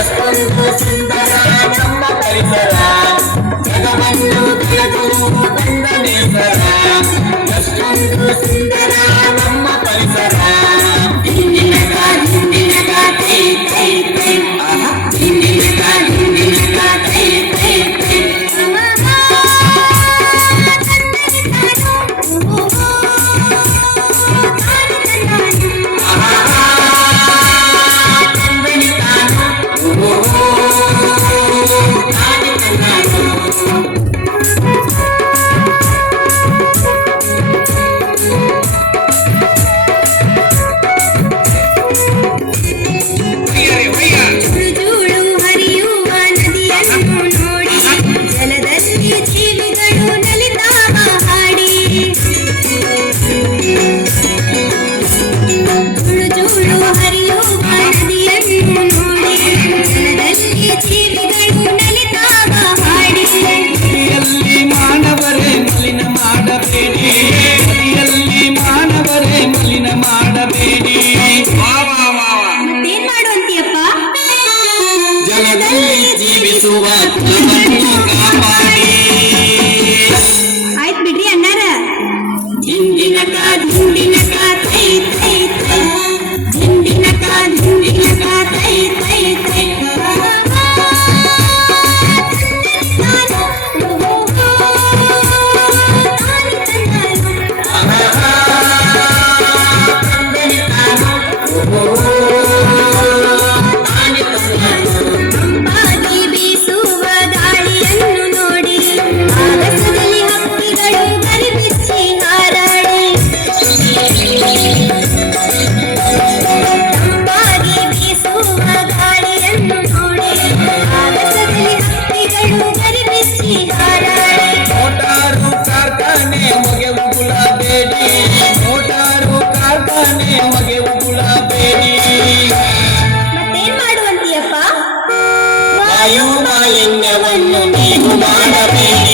ಎಷ್ಟೊಂದು ಸುಂದರ ನಮ್ಮ ಪರಿಸರ, ಜಗವನ್ನು ಬೆಳಗುವ ಬಂದ ನೇಸರ. ಎಷ್ಟೊಂದು ಸುಂದರ ನಮ್ಮ ಪರಿಸರ. ಹಿಂದಿನಕ ಹಿಂದಿನಕ ಕೈ ಕೈ ಕೈ, ಹಿಂದಿನಕ ಹಿಂದಿನಕ ಕೈ ಕೈ ಕೈ. ಜೀವಿಸುವ ಆಯ್ತು ಬಿಡ್ರಿ ಅಣ್ಣಾರ. ಹಿಂದಿನಕ ಹಿಂದಿನಕ ಕೈ ಕೈ ಕೈ, ಹಿಂದಿನಕ ಹಿಂದಿನಕ ಕೈ ಕೈ ಕೈ. ಮೋಟಾರು ಕಾರ್ಖಾನೆ ಹೊಗೆ ಉಗುಳಬೇಡಿ, ಮೋಟಾರು ಕಾರ್ಖಾನೆ ಹೊಗೆ ಉಗುಳಬೇಡಿ. ಮತ್ತೇನ್ ಮಾಡುವಂತೀಯಪ್ಪ? ವಾಯು ಮಾಲಿನ್ಯವನ್ನು ನೀವು ಮಾಡಬೇಡಿ.